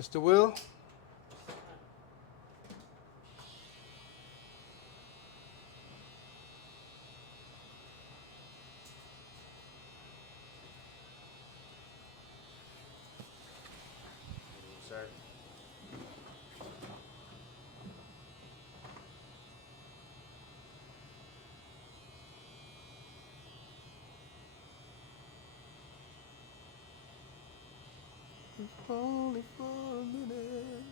Mr. Will? Sir. If only for a minute.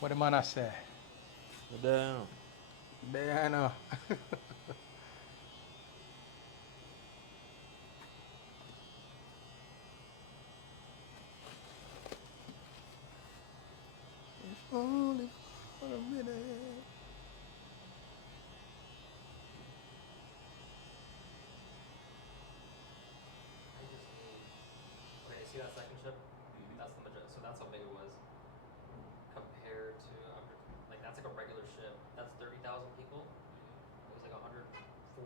What am I say? Damn. There I know. If only for a minute. I just need. Okay, you see that second ship? That's the major. So that's how big it was compared to like that's like a regular ship. That's 30,000 people. It was like 144,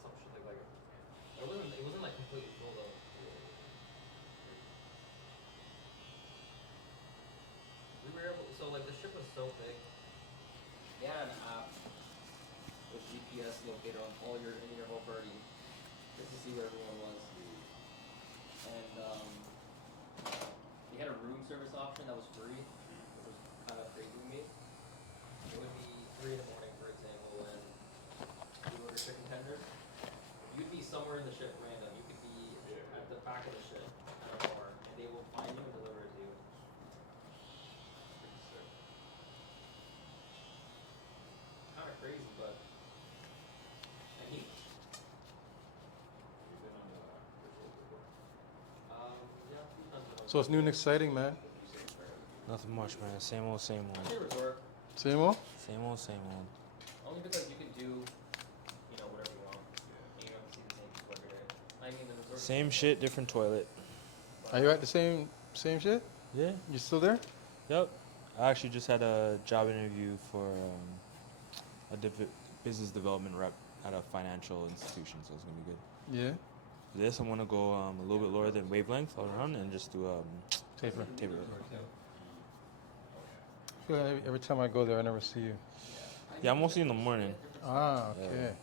some shit like. It wasn't. It wasn't like completely full though. We were able. So like the ship was so big. They had an app with GPS locator on all your in your whole birdie, just to see where everyone was. And they had a room service option that was free, which was kind of crazy to me. It would be 3 in the morning, for example, when you order chicken tenders. You'd be somewhere in the ship random. You could be at the back of the ship at a bar, and they will find you and deliver it to you. Kind of crazy, but and he. Yeah, a few times. So it's new and exciting, man. Nothing much, man. Same old, same I old. say resort. Same old? Same old, same old. Only because you can do, whatever you want. And you don't see the same people every day. I mean, the resort. Same shit, different toilet. Are you at the same shit? Yeah. You still there? Yep. I actually just had a job interview for a business development rep at a financial institution, so it's gonna be good. Yeah. For this, I'm gonna go a little bit lower than wavelength all around and just do Taper. taper. I feel like every time I go there, I never see you. Yeah, I'm mostly in the morning. Ah, okay.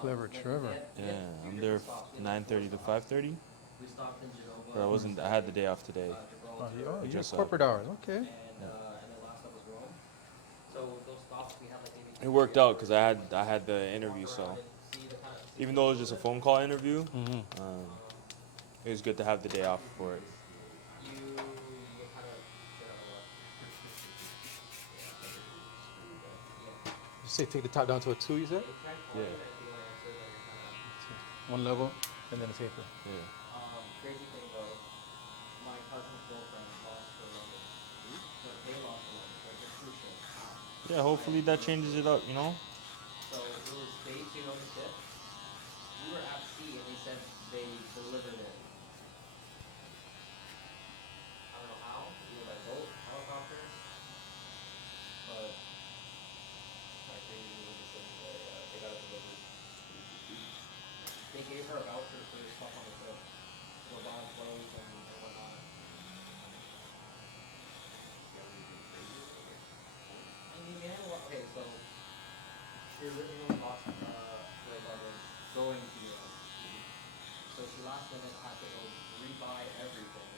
Clever Trevor. Yeah, I'm there 9:30 to 5:30. We stopped in Genova. But I wasn't. I had the day off today. Oh, Gibraltar. you're just, corporate hours. Okay. And then last stop was Rome. So those stops we had like maybe. It worked out because I had the interview, so even though it was just a phone call interview, Mm-hmm. it was good to have the day off for it. You kind of shit out a lot. You say take the top down to a 2, you said? They tried Yeah. calling and if you don't answer, then you're kind of. One level, and then a taper. Yeah. Crazy thing though, my cousin's girlfriend lost her luggage. They lost her luggage, like their cruise ship. Yeah. Hopefully that changes it up. You know. So it was day 2 on the ship. We were at sea and they said they delivered it. I don't know how, either by boat, helicopter, but kind of crazy when they said they got it delivered. They gave her a voucher for stuff on the ship. For buying clothes and whatnot. I mean, man, okay, so she originally lost her luggage going to Europe. So she last minute had to go rebuy everything.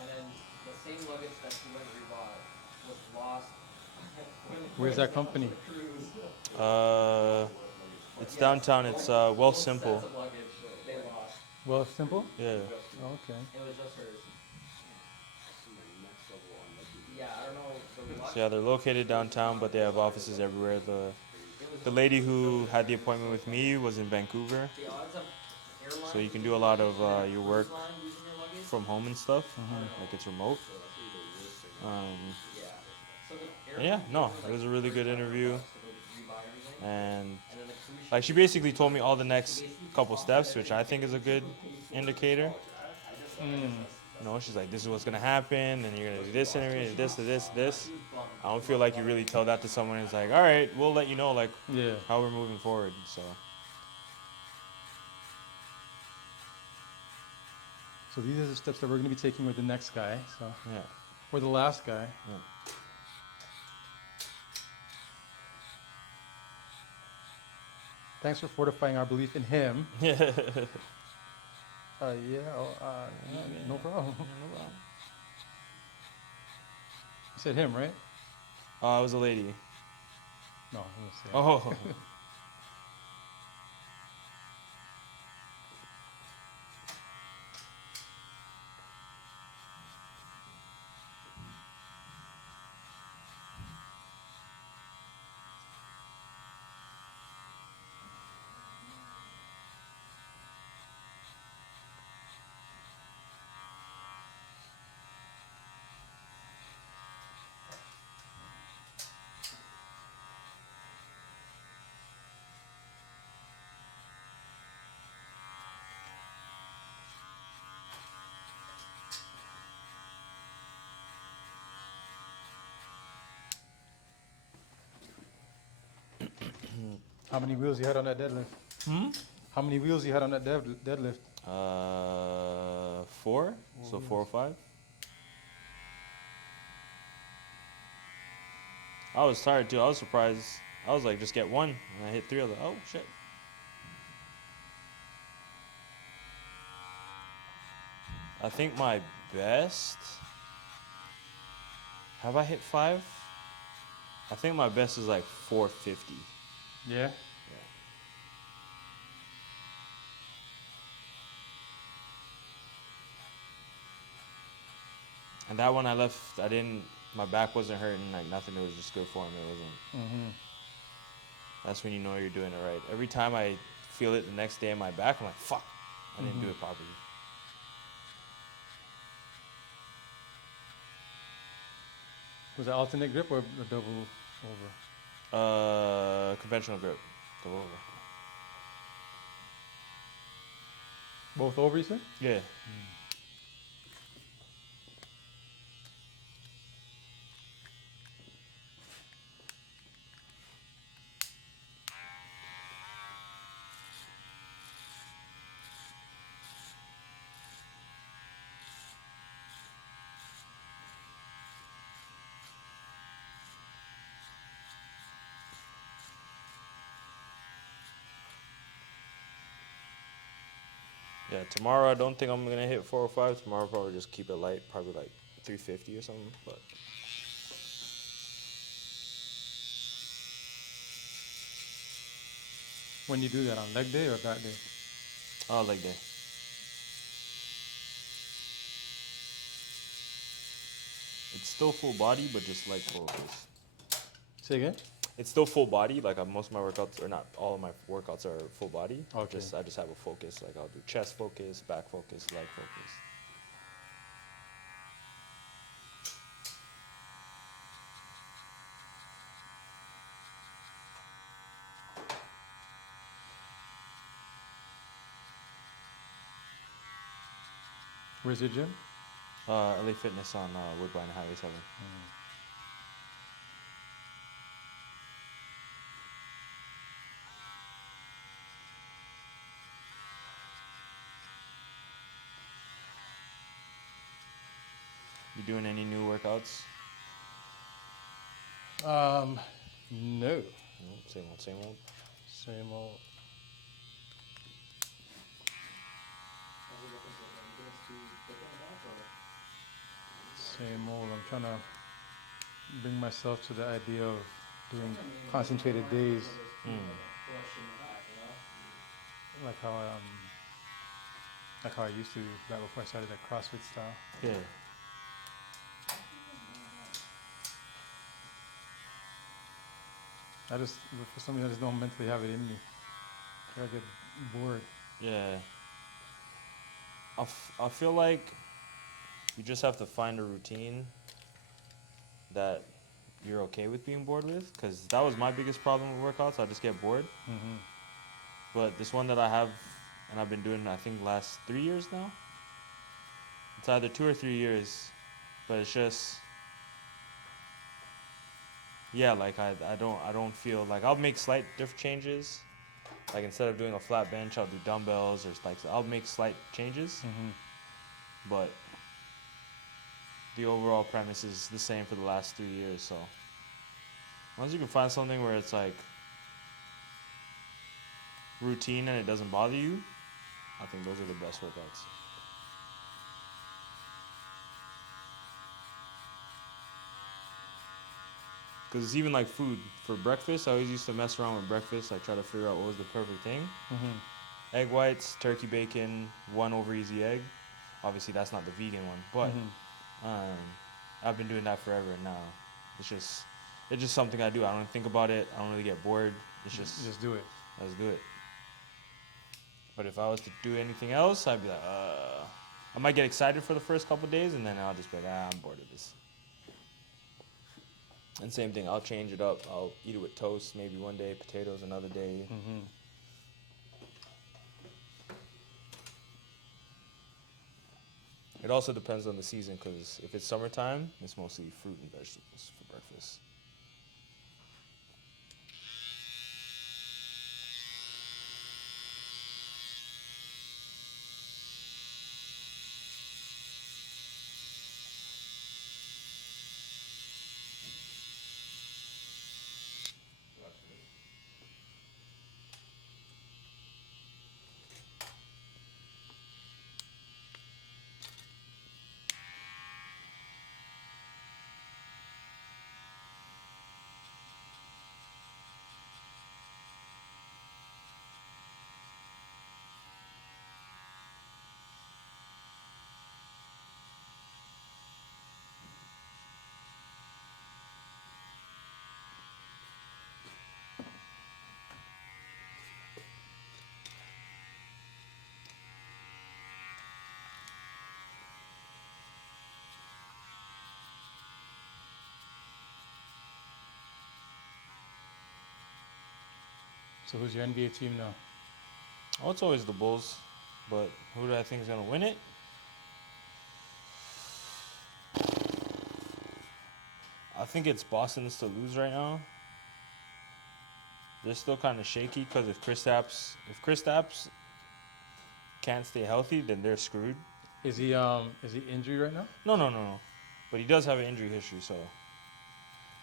And then the same luggage that she went and rebought was lost Where's that company? on the cruise. It's downtown. It's well simple. Sets of luggage they lost. Well, simple? Yeah. Oh, okay. It was just hers. Yeah, I don't know. The luck. So yeah, they're located downtown, but they have offices everywhere. The lady who had the appointment with me was in Vancouver, The odds of airlines so you can do a lot of your work cruise line losing your luggage. from home and stuff. Mm-hmm. Like it's remote. Yeah. So the And yeah, no, it was a really good interview. to go rebuy everything. and And then like sushi. like she basically told me all the next couple steps, which I think is a good indicator. Mm. You know, she's like, this is what's gonna happen, and you're gonna do this and this. I don't feel like you really tell that to someone. It's like, all right, we'll let you know like Yeah. how we're moving forward. So So these are the steps that we're going to be taking with the next guy. So, yeah, or the last guy. yeah. Thanks for fortifying our belief in him. Yeah. Yeah, no problem. You said him, right? I was a lady. No, I'm gonna say. Oh. How many wheels you had on that deadlift? Hmm? How many wheels you had on that deadlift? 4. So 4 or 5. I was tired too. I was surprised. I was like, just get one, and I hit 3. I was like, oh shit. I think my best. Have I hit 5? I think my best is like 450. Yeah. And that one I left. I didn't. My back wasn't hurting. Like nothing. It was just good form. It wasn't. Mm-hmm. That's when you know you're doing it right. Every time I feel it the next day in my back, I'm like, fuck, I didn't do it properly. Was it alternate grip or a double over? Conventional grip. Go over. Both over, you said? Yeah. Yeah, tomorrow I don't think I'm gonna hit 405. Tomorrow I'll probably just keep it light, probably like 350 or something. But When you do that, on leg day or that day? oh, like that. It's still full body, but just light focus. Say again? It's still full body. Like most of my workouts, or not all of my workouts, are full body. Okay. I just have a focus. Like I'll do chest focus, back focus, leg focus. Where's your gym? LA Fitness on Woodbine Highway 7. You doing any new workouts? No. No, same old, same old. Same old. Same old. I'm trying to bring myself to the idea of doing concentrated days, like how I used to back before I started that CrossFit style. Yeah. For some reason, I just don't mentally have it in me. I get bored. Yeah. I feel like you just have to find a routine that you're okay with being bored with, because that was my biggest problem with workouts. I just get bored. Mm-hmm. But this one that I have, and I've been doing, I think, last 3 years now. It's either 2 or 3 years, but it's just, yeah, like I don't feel like I'll make slight different changes. Like instead of doing a flat bench, I'll do dumbbells or like I'll make slight changes, Mm-hmm. but the overall premise is the same for the last 3 years. So once you can find something where it's like routine and it doesn't bother you, I think those are the best workouts. Because it's even like food. For breakfast, I always used to mess around with breakfast. I try to figure out what was the perfect thing. Mm-hmm. Egg whites, turkey bacon, one over easy egg. Obviously, that's not the vegan one, Mm-hmm. but I've been doing that forever. And now it's just something I do. I don't think about it. I don't really get bored. It's Just do it. let's do it. But if I was to do anything else, I'd be like, I might get excited for the first couple days, and then I'll just be like, I'm bored of this. And same thing, I'll change it up. I'll eat it with toast maybe one day, potatoes another day. Mm-hmm. It also depends on the season, because if it's summertime, it's mostly fruit and vegetables for breakfast. So who's your NBA team now? Oh, it's always the Bulls, but who do I think is going to win it? I think it's Boston's to lose right now. They're still kind of shaky because if Kristaps can't stay healthy, then they're screwed. Is he injured right now? No. But he does have an injury history, so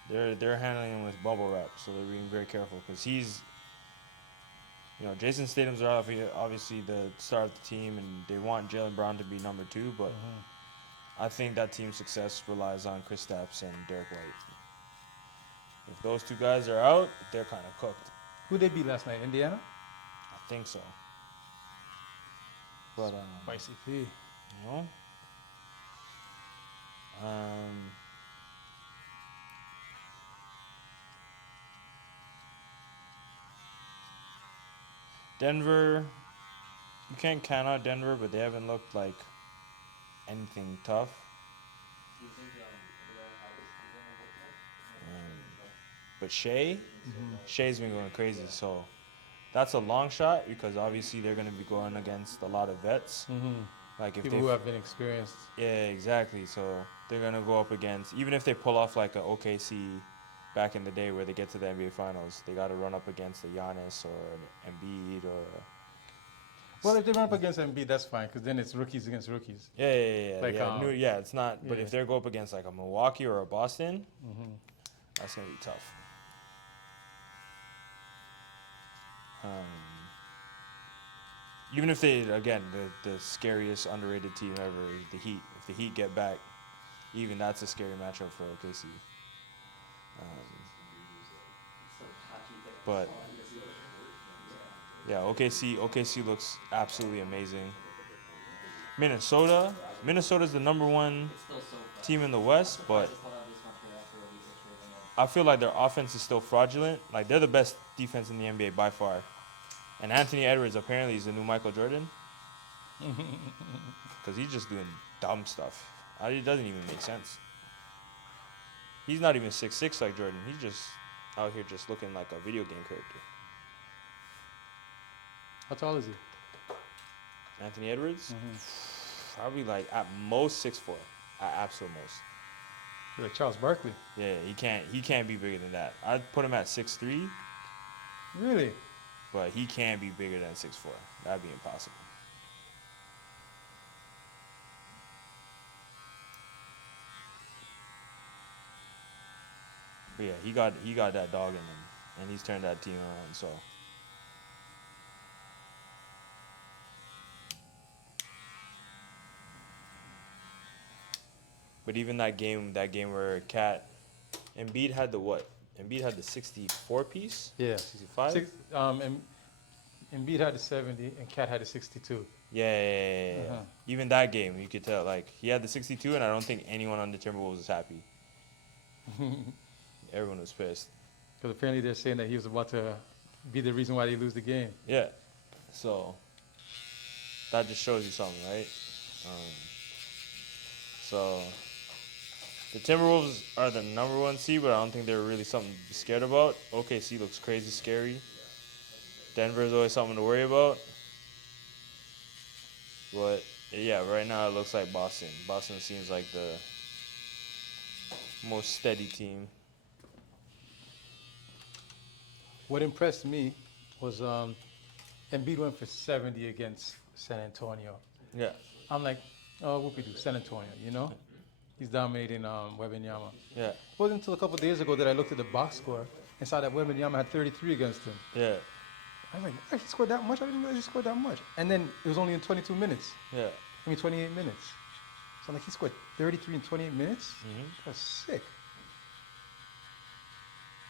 they're handling him with bubble wrap. So they're being very careful because Jason Stathams are obviously the star of the team, and they want Jaylen Brown to be number 2. But I think that team's success relies on Kristaps and Derek White. If those two guys are out, they're kind of cooked. Who they beat last night? Indiana? I think so. But Spicy P. you know, um, Denver. You can't count out Denver, but they haven't looked like anything tough. Do you think Durant has a season until But Shea's been going crazy. So that's a long shot because obviously they're going to be going against a lot of vets. Mm-hmm. Like if People they, who have been experienced. yeah, exactly. So they're going to go up against, even if they pull off like a OKC back in the day where they get to the NBA Finals, they got to run up against a Giannis or an Embiid or. Well, if they run up against Embiid, that's fine because then it's rookies against rookies. Yeah. Like, It's not. But yeah. if they go up against like a Milwaukee or a Boston, Mm-hmm. that's gonna be tough. Even if they, again, the scariest underrated team ever, the Heat. If the Heat get back, even that's a scary matchup for OKC. But yeah, OKC looks absolutely amazing. Minnesota's the number 1 it's still so fast. team in the West, but Just don't have this much after a week of trading it. I feel like their offense is still fraudulent. Like they're the best defense in the NBA by far. And Anthony Edwards apparently is the new Michael Jordan because he's just doing dumb stuff. It doesn't even make sense. He's not even 6'6" like Jordan. He's just out here just looking like a video game character. How tall is he? Anthony Edwards, Mm-hmm. probably like at most 6'4", at absolute most. Like Charles Barkley. Yeah, he can't be bigger than that. I'd put him at 6'3", Really? but he can't be bigger than 6'4". That'd be impossible. But yeah, he got that dog in him, and he's turned that team around. So but even that game where Embiid had the what? Embiid had the 64 piece? Yeah. 65? And Embiid had the 70 and Cat had the 62. Yeah. Uh-huh. Even that game, you could tell, like, he had the 62, and I don't think anyone on the Timberwolves was happy. Everyone was pissed. Because apparently they're saying that he was about to be the reason why they lose the game. Yeah. So, that just shows you something, right? So, the Timberwolves are the number 1 seed, but I don't think they're really something to be scared about. OKC looks crazy scary. Denver is always something to worry about. But, yeah, right now it looks like Boston. Boston seems like the most steady team. What impressed me was Embiid went for 70 against San Antonio. Yeah. I'm like, oh, whoopie-doo, San Antonio, you know? He's dominating Wembanyama. Yeah. It wasn't until a couple of days ago that I looked at the box score and saw that Wembanyama had 33 against him. Yeah. I was like, "Oh, he scored that much? I didn't realize he scored that much." And then it was only in 22 minutes. Yeah. 28 minutes. So I'm like, he scored 33 in 28 minutes? Mhm. That's sick.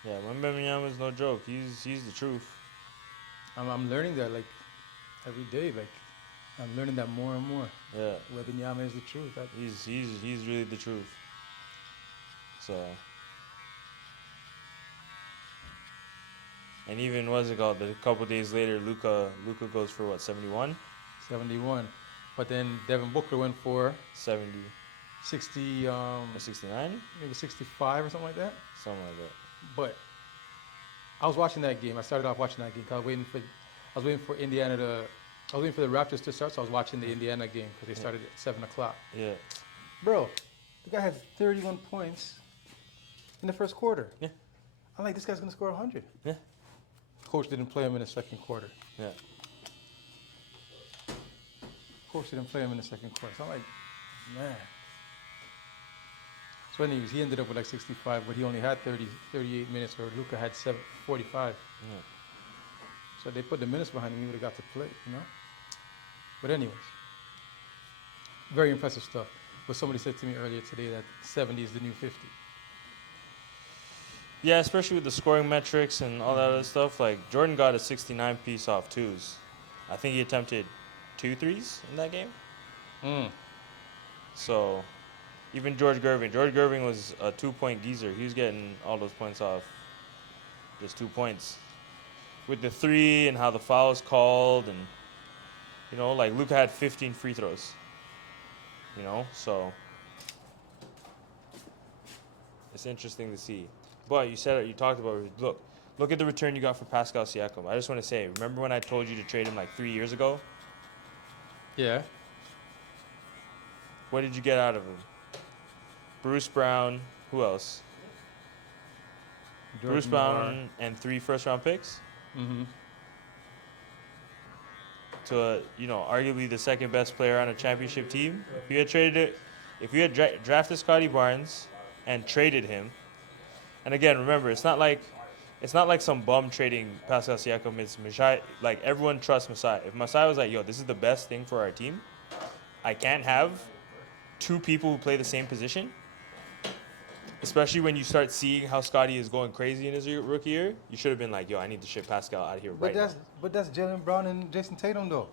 Yeah, Wembanyama is no joke. He's the truth. I'm learning that, like, every day. Like, I'm learning that more and more. Yeah. Wembanyama is the truth. He's really the truth. So. And even what's it called? A couple days later, Luka goes for what, 71? 71. But then Devin Booker went for 70. 60, Or 69? maybe 65 or something like that. Something like that. But I was watching that game. I started off watching that game 'cause I was waiting for Indiana I was waiting for the Raptors to start, so I was watching the Indiana game because they started at 7 o'clock. Yeah. Bro, the guy had 31 points in the first quarter. Yeah. I'm like, this guy's going to score 100. Yeah. Coach didn't play him in the second quarter. Yeah. Coach didn't play him in the second quarter. So I'm like, man. So anyways, he ended up with like 65, but he only had 38 minutes, where Luka had 45. Yeah. So they put the minutes behind him, he would have got to play, you know? But anyways, very impressive stuff. But somebody said to me earlier today that 70 is the new 50. Yeah, especially with the scoring metrics and all that other stuff. Like, Jordan got a 69 piece off twos. I think he attempted 2 threes in that game. So, even George Gerving was a 2-point geezer. He was getting all those points off just 2 points. With the 3 and how the foul was called, and, you know, like, Luka had 15 free throws. You know, so it's interesting to see. But you talked about, look at the return you got for Pascal Siakam. I just want to say, remember when I told you to trade him like 3 years ago? Yeah. What did you get out of him? Bruce Brown, who else? Bruce Brown and 3 first-round picks? Mm-hmm. To, you know, arguably the second best player on a championship team. If you had drafted Scotty Barnes and traded him, and again, remember, it's not like some bum trading Pascal Siakam. It's Masai. Like, everyone trusts Masai. If Masai was like, yo, this is the best thing for our team, I can't have 2 people who play the same position. Especially when you start seeing how Scotty is going crazy in his rookie year, you should have been like, yo, I need to ship Pascal out of here right now. But that's Jalen Brown and Jason Tatum, though.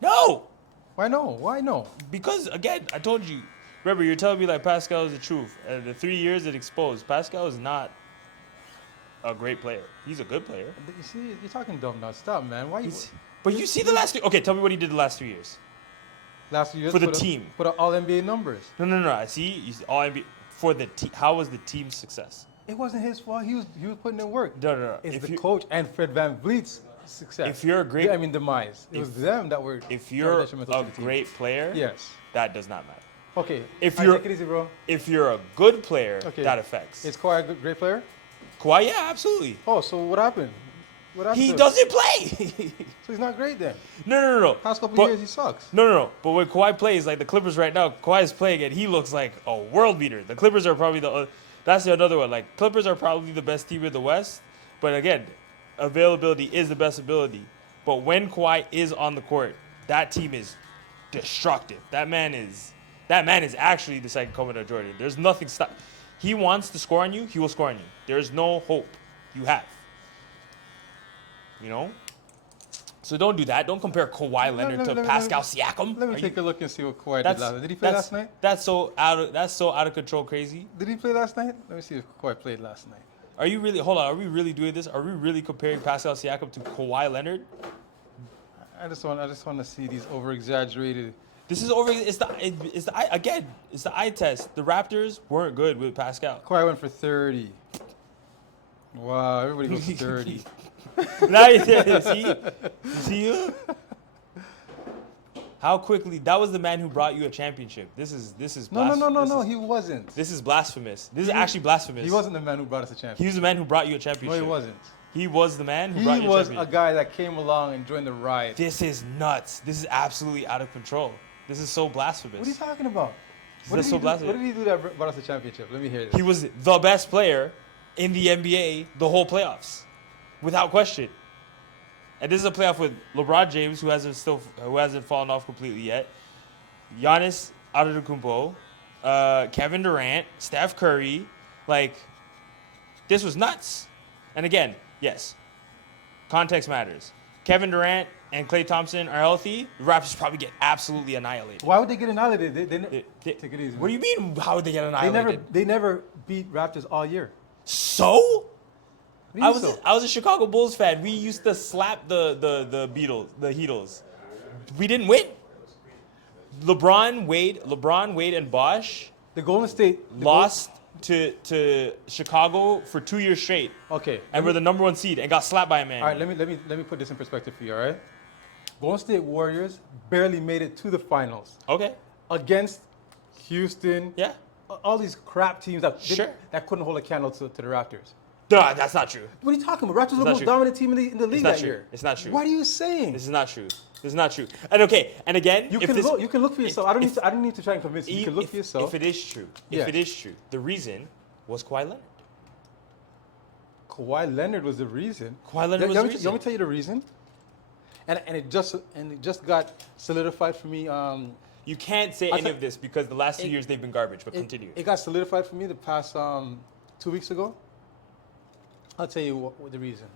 No! Why no? Why no? Because, again, I told you. Remember, you're telling me, like, Pascal is the truth. And the 3 years it exposed, Pascal is not a great player. He's a good player. You see, you're talking dumb now. Stop, man. Why you? But you see the last 3... Okay, tell me what he did the last 3 years. Last few years For the team. Put up all NBA numbers. No. I see. He's all NBA. for the team. How was the team's success? It wasn't his fault. He was putting in work. No. It's If the you coach and Fred VanVleet's success. if you're a great I mean demise. It was them that were. if that were you're detrimental a to the team. great player, Yes. that does not matter. Okay. If All right, you're- take it easy, bro. If you're a good player, Okay. that affects. Is Kawhi a good, great player? Kawhi, yeah, absolutely. Oh, so what happened? What happened? He to him? doesn't play. So he's not great then. No. Past couple But- years he sucks. No. But when Kawhi plays, like the Clippers right now, Kawhi is playing and he looks like a world beater. The Clippers are probably that's another one. Like Clippers are probably the best team in the West. But again, availability is the best ability. But when Kawhi is on the court, that team is destructive. That man is actually the second coming of Jordan. There's nothing stop. He wants to score on you, he will score on you. There's no hope you have. You know? So don't do that. Don't compare Kawhi Leonard to Pascal Siakam. Let me Are take you- a look and see what Kawhi did last night. Did he play last night? That's so out of control crazy. Did he play last night? Let me see if Kawhi played last night. Are you really hold on, are we really doing this? Are we really comparing Pascal Siakam to Kawhi Leonard? I just want to see these over exaggerated. This is over it's the eye test. The Raptors weren't good with Pascal. Kawhi went for 30. Wow, everybody goes 30. Now you see you? How quickly that was the man who brought you a championship. This is No, he wasn't. This is blasphemous. This is actually blasphemous. He wasn't the man who brought us a championship. He was the man who brought you a No, championship. he wasn't. He was the man who He brought you a was championship. a guy that came along and joined the riot. This is nuts. This is absolutely out of control. This is so blasphemous. What are you talking about? That's so blasphemous. What did he do that brought us a championship? Let me hear this. He was the best player in the NBA the whole playoffs, without question. And this is a playoff with LeBron James, who hasn't fallen off completely yet. Giannis Antetokounmpo, Kevin Durant, Steph Curry. Like, this was nuts. And again, yes, context matters. Kevin Durant and Klay Thompson are healthy. The Raptors probably get absolutely annihilated. Why would they get annihilated? Take it easy. What do you mean? How would they get annihilated? They never beat Raptors all year. So? What do you mean so? I was a Chicago Bulls fan. We used to slap the Heatles. We didn't win. LeBron, Wade, and Bosh The Golden State lost to Chicago for 2 years straight, Okay. and we're the number one seed and got slapped by a man. All right, let me put this in perspective for you, all right? Golden State Warriors barely made it to the finals Okay. against Houston. Yeah. All these crap teams Sure. that couldn't hold a candle to the Raptors. Duh, that's not true. What are you talking about? Raptors were the not most true. dominant team in the league not that true. year. It's not true. What are you saying? This is not true. This is not true. And okay, and again, You if can this, look. You can look for yourself. I don't if- need to try and convince you. You can look for yourself. If it is true, Yeah. if it is true, the reason was Kawhi Leonard. Kawhi Leonard was the reason. Kawhi Leonard was You the want me reason. to tell you the reason? And it just got solidified for me. You can't say I'll any tell- of this because the last 2 it- years they've been garbage. But continue. It got solidified for me the past 2 weeks ago. I'll tell you what the reason.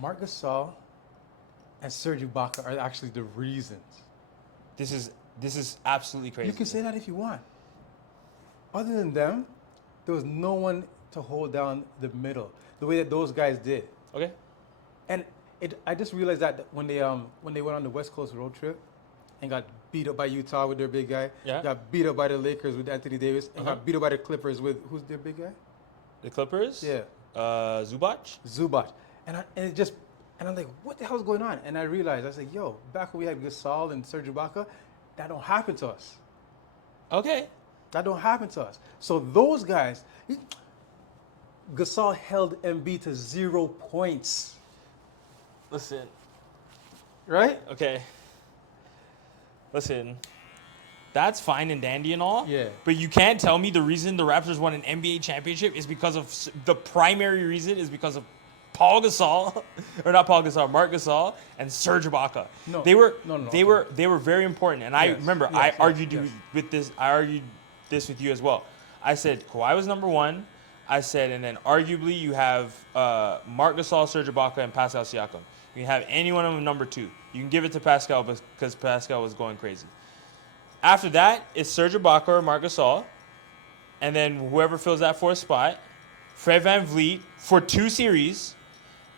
Marc Gasol and Serge Ibaka are actually the reasons. This is absolutely crazy. You can say that if you want. Other than them, there was no one to hold down the middle the way that those guys did. Okay. And I just realized that when they went on the West Coast road trip and got beat up by Utah with their big guy, Yeah. got beat up by the Lakers with Anthony Davis, and Uh-huh. got beat up by the Clippers with who's their big guy? The Clippers. Yeah. Zubac. Zubac. And I'm like, what the hell's going on? And I realized, I was like, yo, back when we had Gasol and Serge Ibaka, that don't happen to us. Okay. That don't happen to us. So those guys, Gasol held Embiid to 0 points, Listen. right? Okay. Listen. That's fine and dandy and all. Yeah. But you can't tell me the reason the Raptors won an NBA championship is because of the primary reason is because of Paul Gasol, or not Paul Gasol, Marc Gasol and Serge Ibaka. No. They were No, they were very important. And I Yes, remember yes, I yes, argued yes. with this. I argued this with you as well. I said Kawhi was number one. I said, and then arguably you have Marc Gasol, Serge Ibaka, and Pascal Siakam. You can have any one of them number two. You can give it to Pascal because Pascal was going crazy. After that, it's Serge Ibaka or Marc Gasol, and then whoever fills that fourth spot, Fred VanVleet for 2 series,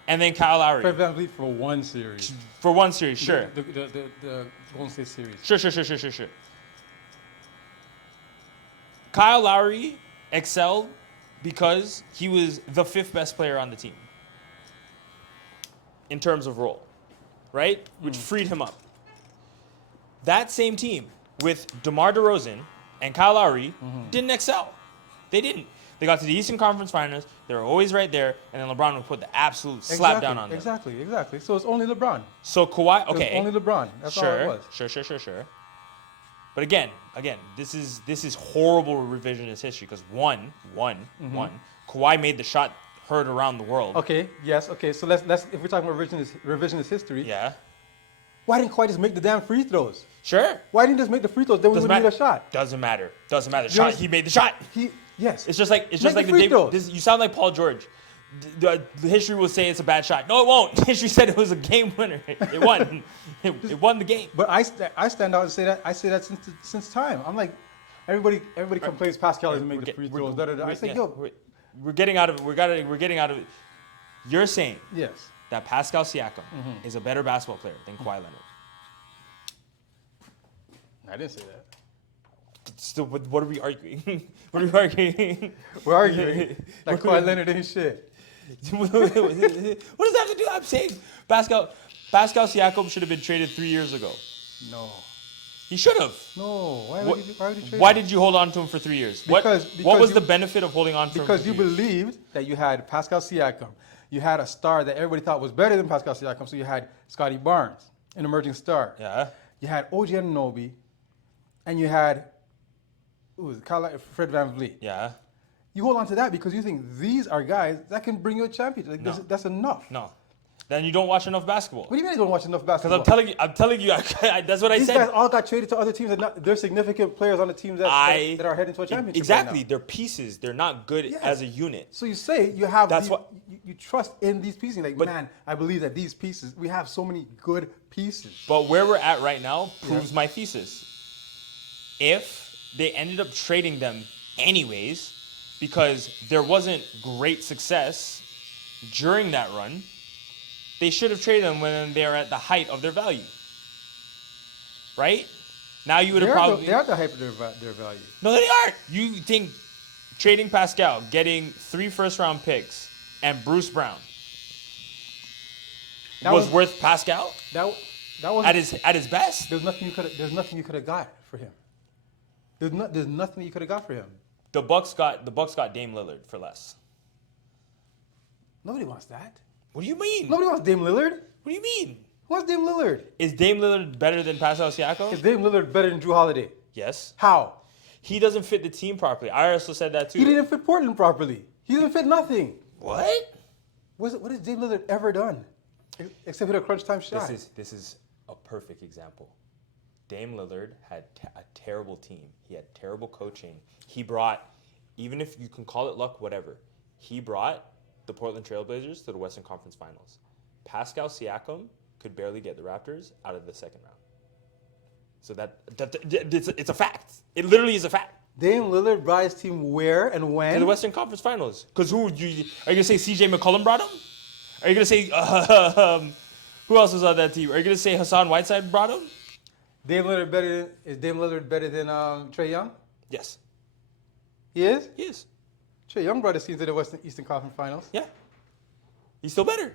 and then Kyle Lowry Fred VanVleet for one series. for 1 series. Sure. The Golden State series. Sure. Kyle Lowry excelled because he was the 5th best player on the team in terms of role, right? Which freed him up. That same team with DeMar DeRozan and Kyle Lowry didn't excel. They didn't. They got to the Eastern Conference Finals. They were always right there, and then LeBron would put the absolute slap down on them. Exactly. So it's only LeBron. So Kawhi, It was okay, only LeBron. That's all it was. Sure. But again, this is horrible revisionist history because one, Kawhi made the shot heard around the world. Okay. Yes. Okay. So let's if we're talking about revisionist history. Yeah. Why didn't Kawhi just make the damn free throws? Sure. Why didn't he just make the free throws? Then we would need a shot. Doesn't matter. Yes. He made the shot. Yes. It's just like Make the free throws. You sound like Paul George. The history will say it's a bad shot. No, it won't. History said it was a game winner. It won. it won the game. But I stand out and say that. I say that since time. I'm like, everybody complains Pascal doesn't make the free throws. I say, we're getting out of it. We're getting out of it. You're saying yes, that Pascal Siakam is a better basketball player than Kawhi Leonard. I didn't say that. Still, what are we arguing? What are we arguing? We're arguing like Kawhi Leonard ain't shit. What does that have to do? I'm saying Pascal Siakam should have been traded 3 years ago. No. He should have. No. Why would you trade him? Why did you hold on to him for 3 years? What was the benefit of holding on to him? Because you believed that you had Pascal Siakam. You had a star that everybody thought was better than Pascal Siakam. So you had Scotty Barnes, an emerging star. Yeah. You had OG Anunoby, and you had Fred VanVleet. Yeah. You hold on to that because you think these are guys that can bring you a championship. Like, No. that's enough. No. Then you don't watch enough basketball. What do you mean you don't watch enough basketball? Because I'm telling you, that's what I These said. guys all got traded to other teams, and they're significant players on the teams that are heading to a championship. Exactly. Right now. They're pieces. They're not good Yes. as a unit. So you say you have That's these, what- you trust in these pieces. Like, But- man, I believe that these pieces, we have so many good pieces. But where we're at right now proves my thesis. If they ended up trading them anyways, because there wasn't great success during that run, they should have traded them when they're at the height of their value. Right? Now you would have probably... They're at the height of their value. No, they aren't. You think trading Pascal, getting 3 first-round picks, and Bruce Brown was worth Pascal That was at his best? There's nothing you could have got for him. There's nothing you could have got for him. The Bucks got Dame Lillard for less. Nobody wants that. What do you mean? Nobody wants Dame Lillard. What do you mean? Who wants Dame Lillard? Is Dame Lillard better than Pascal Siakam? Is Dame Lillard better than Drew Holiday? Yes. How? He doesn't fit the team properly. I also said that too. He didn't fit Portland properly. He didn't fit nothing. What? What has Dame Lillard ever done? Except hit a crunch time shot. This is a perfect example. Dame Lillard had a terrible team. He had terrible coaching. He brought, even if you can call it luck, whatever, he brought the Portland Trailblazers to the Western Conference Finals. Pascal Siakam could barely get the Raptors out of the second round. So it's a fact. It literally is a fact. Dame Lillard brought his team where and when? To the Western Conference Finals. Because are you going to say CJ McCollum brought him? Are you going to say, who else was on that team? Are you going to say Hassan Whiteside brought him? Is Dame Lillard better than Trae Young? Yes. He is? He is. Trae Young brought his team to the Eastern Conference Finals. Yeah. He's still better.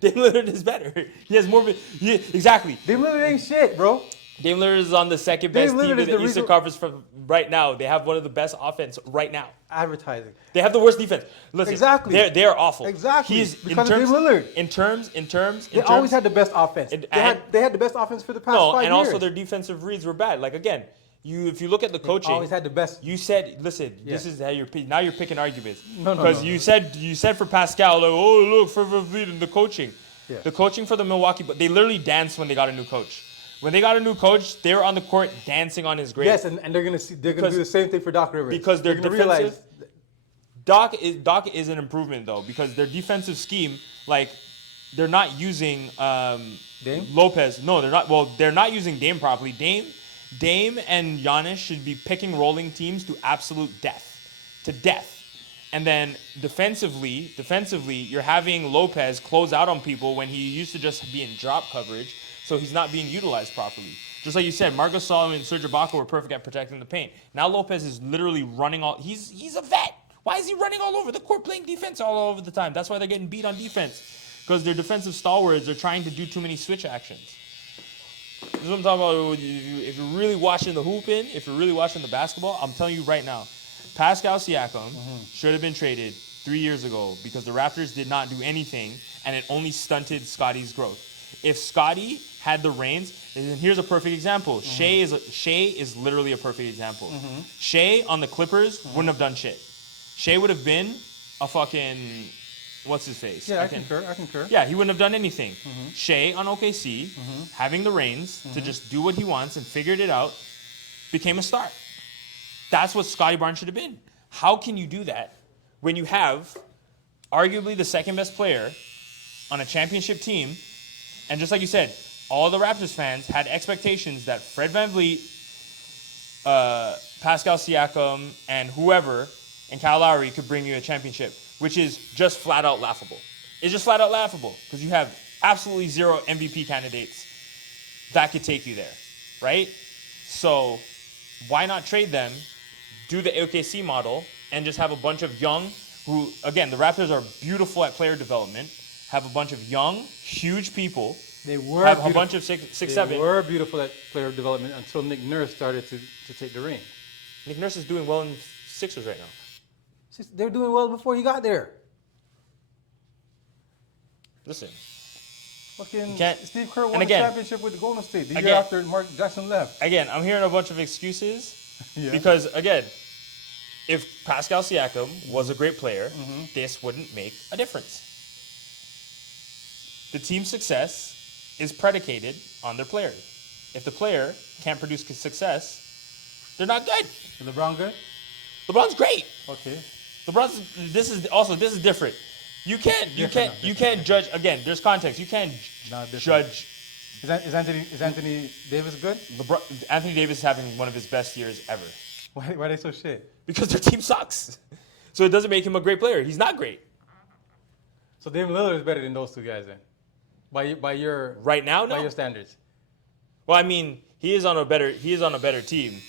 Dame Lillard is better. He has more. Exactly. Dame Lillard ain't shit, bro. Dame Lillard is on the second best team in the Eastern Conference from right now. They have one of the best offense right now. Advertising. They have the worst defense. Listen, Exactly. They're awful. Exactly. Because of Dame Lillard. In terms. They always had the best offense. They had the best offense for the past 5 years. And also their defensive reads were bad. Like again, if you look at the coaching, always had the best. You said, listen, this is how you're picking arguments. No. Because you said for Pascal, like, oh look for VanVleet in the coaching. Yeah. The coaching for the Milwaukee, but they literally danced when they got a new coach. When they got a new coach, they were on the court dancing on his grave. Yes, and they're gonna do the same thing for Doc Rivers because they're gonna defensive. Doc is an improvement though because their defensive scheme, like they're not using Dame? Lopez. No, they're not. Well, they're not using Dame properly. Dame and Giannis should be picking rolling teams to absolute death. And then defensively, you're having Lopez close out on people when he used to just be in drop coverage, so he's not being utilized properly. Just like you said, Marcus Gasol and Serge Ibaka were perfect at protecting the paint. Now Lopez is literally running all. He's a vet. Why is he running all over the court playing defense all over the time? That's why they're getting beat on defense. Because their defensive stalwarts are trying to do too many switch actions. This is what I'm talking about. If you're really watching the hooping, if you're really watching the basketball, I'm telling you right now, Pascal Siakam should have been traded 3 years ago because the Raptors did not do anything, and it only stunted Scotty's growth. If Scotty had the reins, and here's a perfect example. Shea is literally a perfect example. Shea on the Clippers wouldn't have done shit. Shea would have been a fucking, what's his face? Yeah, I concur. Yeah, he wouldn't have done anything. Shea on OKC, having the reins to just do what he wants and figured it out, became a star. That's what Scotty Barnes should have been. How can you do that when you have arguably the second best player on a championship team? And just like you said, all the Raptors fans had expectations that Fred VanVleet, Pascal Siakam, and whoever, and Kyle Lowry could bring you a championship, which is just flat out laughable. It's just flat out laughable because you have absolutely zero MVP candidates that could take you there, right? So why not trade them, do the OKC model, and just have a bunch of young, who, again, the Raptors are beautiful at player development, have a bunch of young, huge people, They were have beautiful. a bunch of six, seven. They were beautiful at player development until Nick Nurse started to take the reins. Nick Nurse is doing well in Sixers right now. They're doing well before he got there. Listen, Fucking can't- Steve Kerr won and the again- championship with the Golden State the year again- after Mark Jackson left. again, I'm hearing a bunch of excuses Yeah. because, again, if Pascal Siakam was a great player, this wouldn't make a difference. The team's success is predicated on their player. If the player can't produce success, they're not good. Is LeBron good? LeBron's great. Okay. This is different. You can't judge. Again, there's context. You can't No, different. judge. Is Anthony Davis good? Anthony Davis is having one of his best years ever Why are they so shit? because their team sucks. So it doesn't make him a great player. He's not great So Damian Lillard is better than those two guys then, by your right now. by No. your standards. Well, I mean, he is on a better team.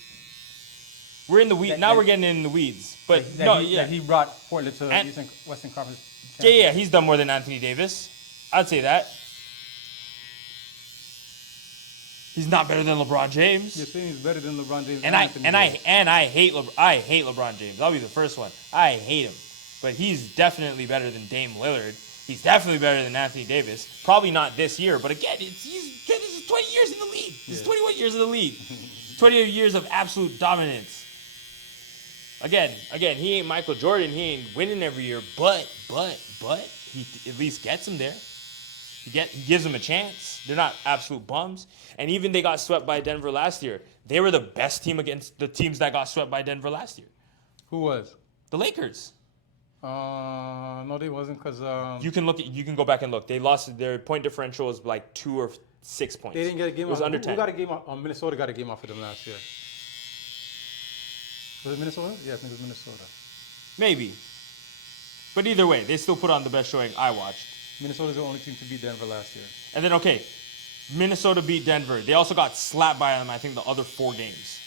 We're in the weeds. That- Now that- we're getting in the weeds. But That no, he, yeah. that he brought Portland to And- Western Conference. Yeah, he's done more than Anthony Davis. I'd say that. He's not better than LeBron James. You're saying he's better than LeBron James. And I hate LeBron James. I'll be the first one. I hate him. But he's definitely better than Dame Lillard. He's definitely better than Anthony Davis. Probably not this year, but again, he's 20 years in the league. He's 21 years in the league. 20 years of absolute dominance. Again, he ain't Michael Jordan. He ain't winning every year, but he at least gets him there. He gives them a chance. They're not absolute bums. And even they got swept by Denver last year. They were the best team against the teams that got swept by Denver last year. Who was? The Lakers. No, they wasn't because You can go back and look. They lost. Their point differential was like 2 or 6 points. they didn't get a game It was off. under Who 10. got a game off? Minnesota got a game off of them last year. Was it Minnesota? Yeah, I think it was Minnesota. Maybe. But either way, they still put on the best showing I watched. Minnesota's the only team to beat Denver last year. And then, okay, Minnesota beat Denver. They also got slapped by them, I think, the other 4 games.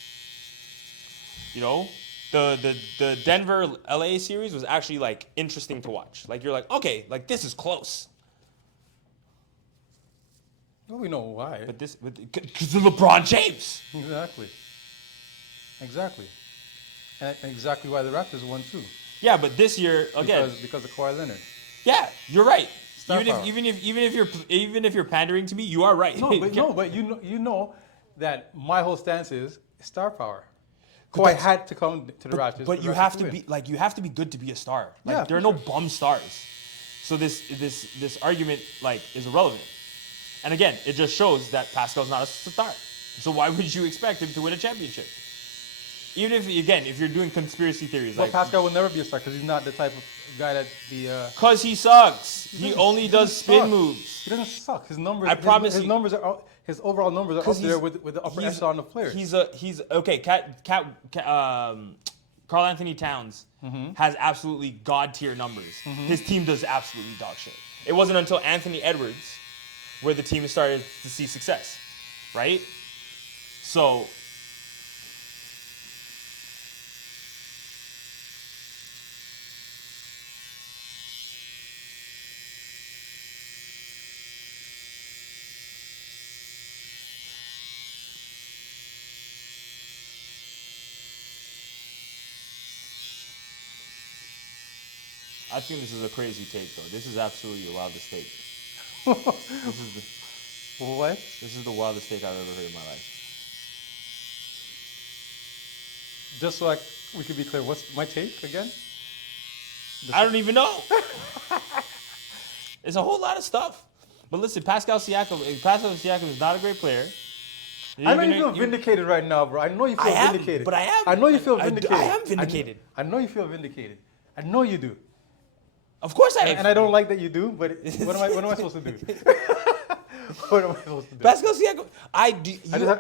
You know? The Denver-LA series was actually, like, interesting to watch. Like, you're like, okay, like, this is close. Well, we know why. But this, because of LeBron James. Exactly. And exactly why the Raptors won too. Yeah, but this year, again, Because of Kawhi Leonard. yeah, you're right. Star power. Even if you're pandering to me, you are right. But you know that my whole stance is star power. Kawhi had to come to the Raptors. But for you the have Raptors to win. be you have to be good to be a star. Like Yeah, there are for no bum stars. So this argument like is irrelevant. And again, it just shows that Pascal's not a star. So why would you expect him to win a championship? Even if you're doing conspiracy theories, But like Pascal will never be a star because he's not the type of guy that the. because he sucks. He doesn't- only he does doesn't spin suck. moves. He doesn't suck. His numbers. I promise his you- numbers are. His overall numbers are up 'Cause there he's- with the upper he's- echelon of players. He's okay. Karl Anthony Towns has absolutely god tier numbers. His team does absolutely dog shit. It wasn't until Anthony Edwards where the team started to see success, right? So I think this is a crazy take, though. This is absolutely the wildest take. What? This is the wildest take I've ever heard in my life. Just so we could be clear, what's my take again? I don't even know. It's a whole lot of stuff. But listen, Pascal Siakam is not a great player. I know you feel vindicated right now, bro. I know you feel vindicated. But I am. I know you feel vindicated. I am vindicated. I know you feel vindicated. I know you do. Of course I am. And I don't like that you do, but what am I supposed to do? What am I supposed to do? Pascal Siakam. I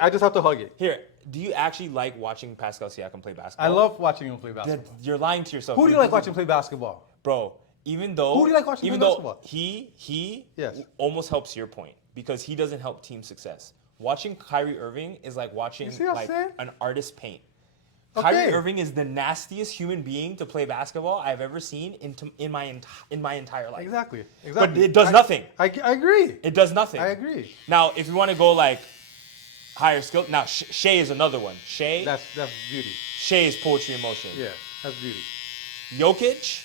just have to hug it. Here, do you actually like watching Pascal Siakam play basketball? I love watching him play basketball. You're lying to yourself. Who do you like watching play basketball? Bro, even though Who do you like watching even play though basketball? he Yes. almost helps your point because he doesn't help team success. Watching Kyrie Irving is like watching see what I'm like saying? an artist paint. Okay. Kyrie Irving is the nastiest human being to play basketball I've ever seen in my entire life. Exactly. But it does nothing. I agree. It does nothing. I agree. Now, if you want to go like higher skill, now Shea is another one. That's beauty. Shea is poetry in motion. Yeah, that's beauty. Jokic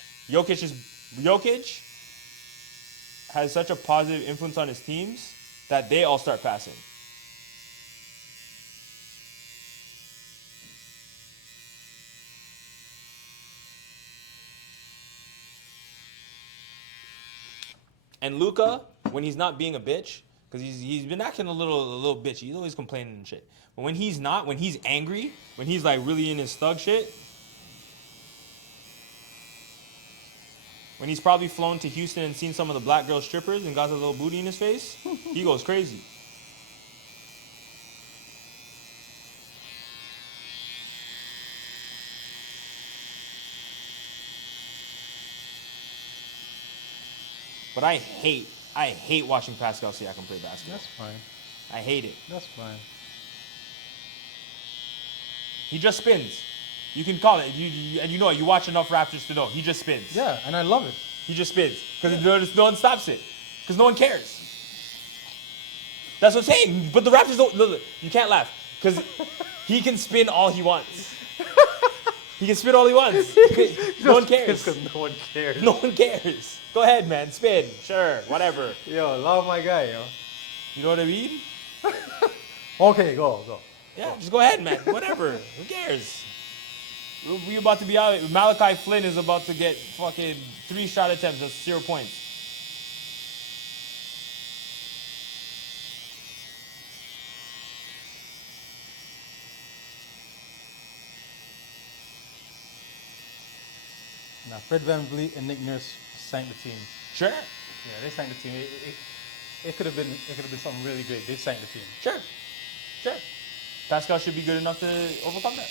has such a positive influence on his teams that they all start passing. And Luka, when he's not being a bitch, because he's been acting a little bitchy. He's always complaining and shit. But when he's not, when he's angry, when he's like really in his thug shit, when he's probably flown to Houston and seen some of the black girl strippers and got a little booty in his face, he goes crazy. But I hate watching Pascal Siakam play basketball. That's fine. I hate it. That's fine. He just spins. You can call it. And you know it. You watch enough Raptors to know. He just spins. Yeah, and I love it. He just spins. Because no one stops it. Because no one cares. That's what I'm saying. But the Raptors don't. Look, you can't laugh. Because he can spin all he wants. He can spin all he wants. No one cares. Because no one cares. No one cares. Go ahead, man. Spin. Sure. Whatever. Yo, love my guy, yo. You know what I mean? Okay, go. Yeah, just go ahead, man. Whatever. Who cares? We about to be out. Malachi Flynn is about to get fucking 3 shot attempts. That's 0 points. Now, Fred VanVleet and Nick Nurse sank the team. Sure. Yeah, they sank the team. It could have been something really great. They sank the team. Sure. Pascal should be good enough to overcome that.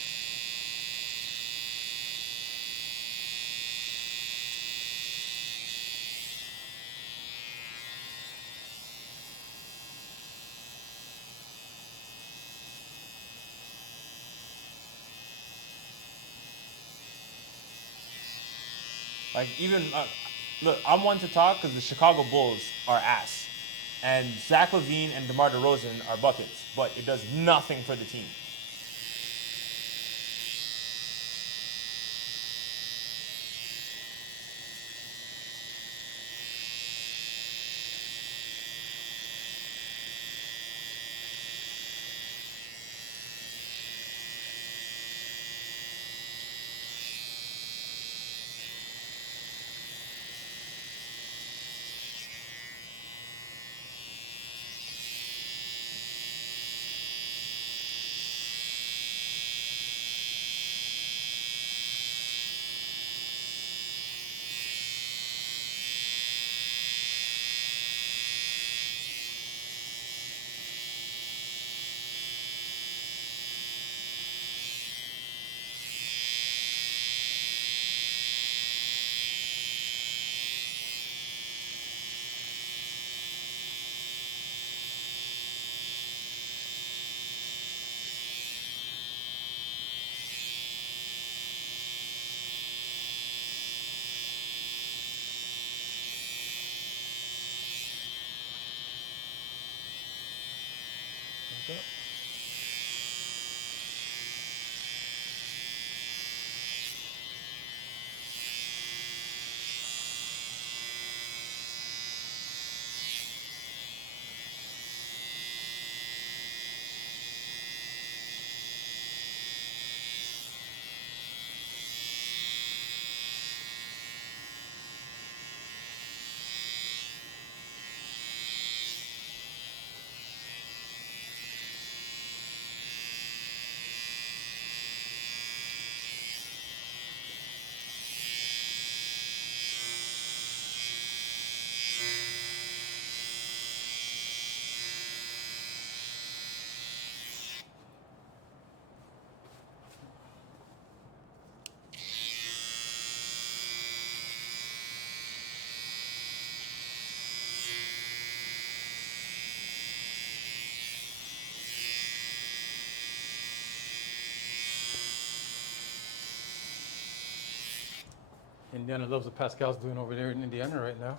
Like even look, I'm one to talk because the Chicago Bulls are ass, and Zach LaVine and DeMar DeRozan are buckets, but it does nothing for the team. Okay. Indiana loves what Pascal's doing over there in Indiana right now.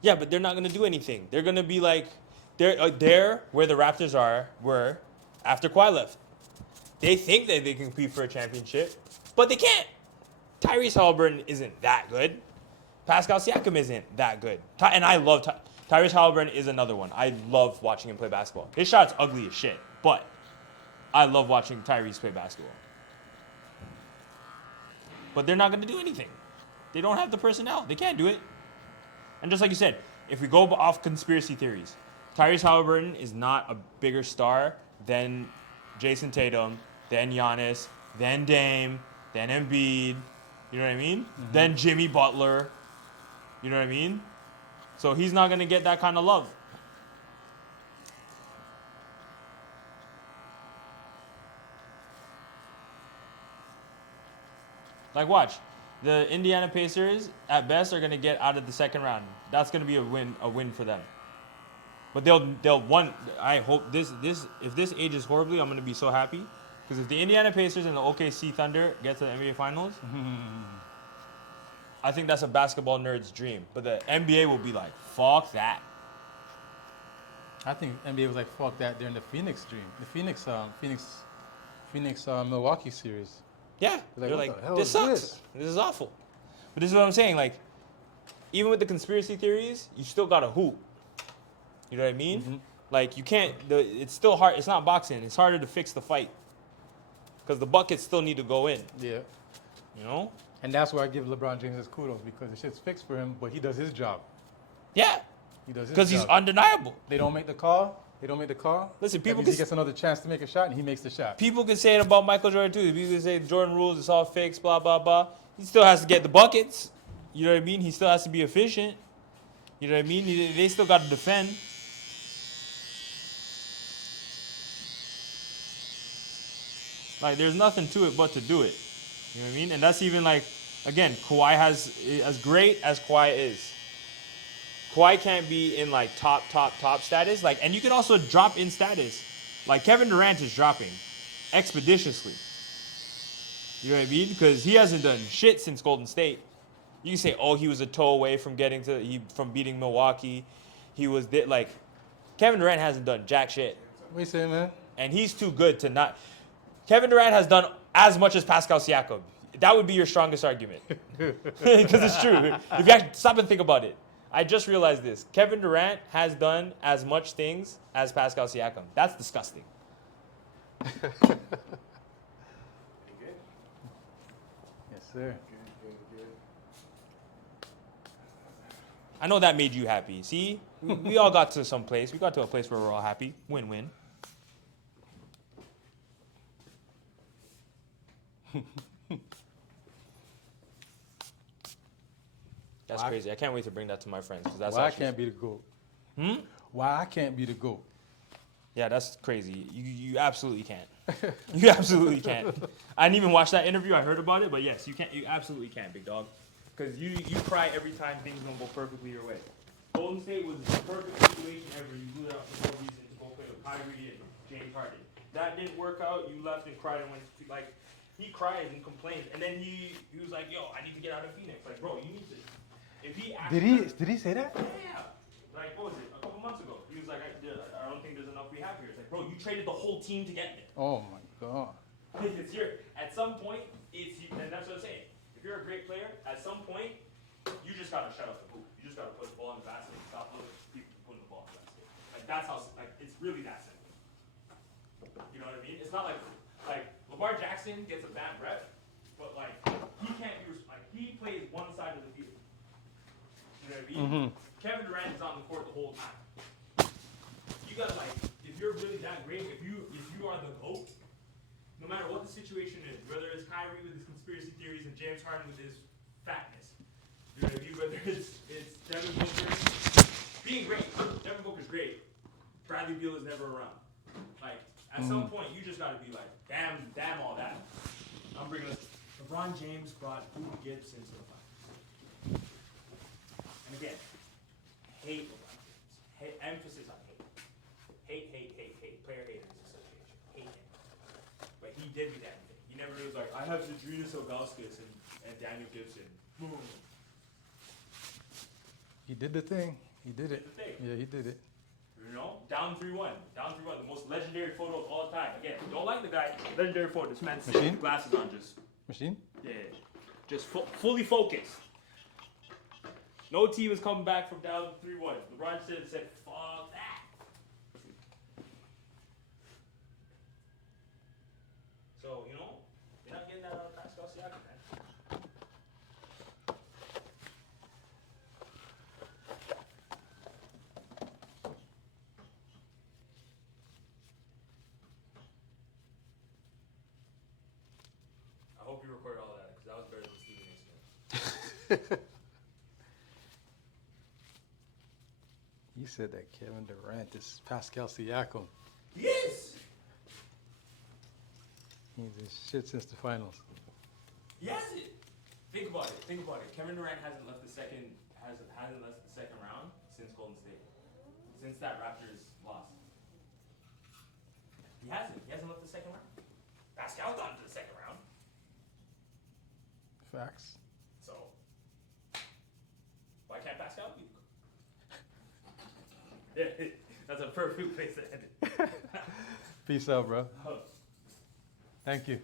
Yeah, but they're not gonna do anything. They're gonna be like, they're where the Raptors were after Kawhi left. They think that they can compete for a championship, but they can't. Tyrese Halliburton isn't that good. Pascal Siakam isn't that good. And I love Tyrese Halliburton is another one. I love watching him play basketball. His shot's ugly as shit, but I love watching Tyrese play basketball. But they're not going to do anything. They don't have the personnel. They can't do it. And just like you said, if we go off conspiracy theories, Tyrese Halliburton is not a bigger star than Jason Tatum, than Giannis, than Dame, than Embiid. You know what I mean? Mm-hmm. Then Jimmy Butler. You know what I mean? So he's not going to get that kind of love. Like, watch. The Indiana Pacers, at best, are going to get out of the second round. That's going to be a win for them. But they'll one. I hope if this ages horribly, I'm going to be so happy. Because if the Indiana Pacers and the OKC Thunder get to the NBA Finals, I think that's a basketball nerd's dream. But the NBA will be like, fuck that. I think NBA was like, fuck that during the Phoenix dream. The Phoenix Milwaukee series. Yeah. They're like, Like, what the hell this is sucks. this? This is awful. But this is what I'm saying. Like, even with the conspiracy theories, you still got to hoop. You know what I mean? Mm-hmm. Like, you can't, it's still hard. It's not boxing. It's harder to fix the fight. Because the buckets still need to go in. Yeah. You know? And that's why I give LeBron James his kudos, because the shit's fixed for him, but he does his job. Yeah. He does his job. Because he's undeniable. They don't make the call. Listen, people he gets another chance to make a shot, and he makes the shot. People can say it about Michael Jordan, too. People can say Jordan rules, it's all fixed, blah, blah, blah. He still has to get the buckets. You know what I mean? He still has to be efficient. You know what I mean? They still got to defend. Like, there's nothing to it but to do it. You know what I mean? And that's even like, again, Kawhi has, as great as Kawhi is, Kawhi can't be in like top status. Like, and you can also drop in status. Like Kevin Durant is dropping expeditiously. You know what I mean? Because he hasn't done shit since Golden State. You can say, oh, he was a toe away from from beating Milwaukee. He was like, Kevin Durant hasn't done jack shit. What you saying, man? And he's too good to not. Kevin Durant has done as much as Pascal Siakam. That would be your strongest argument. Because it's true. If you actually stop and think about it. I just realized this. Kevin Durant has done as much things as Pascal Siakam. That's disgusting. Yes, sir. Good. I know that made you happy. See? We all got to some place. We got to a place where we're all happy. Win-win. That's crazy. I can't wait to bring that to my friends. That's Why I can't be the GOAT? Why I can't be the GOAT? Yeah, that's crazy. You absolutely can't. You absolutely can't. I didn't even watch that interview. I heard about it, but yes, you can't. You absolutely can't, big dog. Because you cry every time things don't go perfectly your way. Golden State was the perfect situation ever. You blew it out for no reason to go play with Kyrie and James Harden. That didn't work out. You left and cried and went to, like, he cried and complained, and then he was like, "Yo, I need to get out of Phoenix." Like, bro, you need to. If he Did he say that? Yeah. Like, what was it? A couple months ago. He was like, I don't think there's enough we have here. It's like, bro, you traded the whole team to get there. Oh my God. It's at some point, and that's what I'm saying. If you're a great player, at some point, you just gotta shut up the hoop. You just gotta put the ball in the basket and stop looking for people putting the ball in the basket. Like that's how, like it's really that simple. You know what I mean? It's not like Lamar Jackson gets a bad rep, but like he can't be like he plays one side of the field. You know what I mean? Kevin Durant is on the court the whole time. You gotta like, if you're really that great, if you are the GOAT, no matter what the situation is, whether it's Kyrie with his conspiracy theories and James Harden with his fatness, you know what I mean? Whether it's Devin Booker being great, Devin Booker's great. Bradley Beal is never around. Like at some point, you just gotta be like, damn all that. I'm bringing us. LeBron James brought Boone Gibbs into the finals. And again, hate LeBron James. Emphasis on hate. Hate. Player haters association. Hate him. But he did me that thing. He never was like, I have Zadrunas Ilgauskas and Daniel Gibson. Boom. He did the thing. He did it. Did the thing. Yeah, he did it. You know? Down 3-1. Down 3-1. The most legendary photo of all time. Again, don't like the guy. Legendary photo. This man's Machine? glasses on just. Machine? Yeah. Just fully focused. No team is coming back from down 3-1. LeBron said, fuck that. So, you know, you're not getting that out of Pascal Siakam, man. I hope you recorded all of that, because that was better than Stephen A. Smith. You said that Kevin Durant is Pascal Siakam. Yes! He's the shit since the finals. He has it. Think about it. Kevin Durant hasn't left the second round since Golden State. Since that Raptors loss. He hasn't. He hasn't left the second round. Pascal's gone to the second round. Facts. So why can't Pascal be the Yeah, that's a perfect place to end it. Peace out, bro. Oh, Thank you.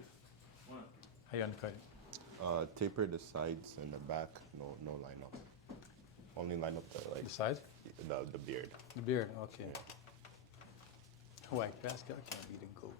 one. How you undercut it? Taper the sides and the back. No line up. Only line up the like The sides? the beard. The beard. Okay. White Pascal can't be the GOAT.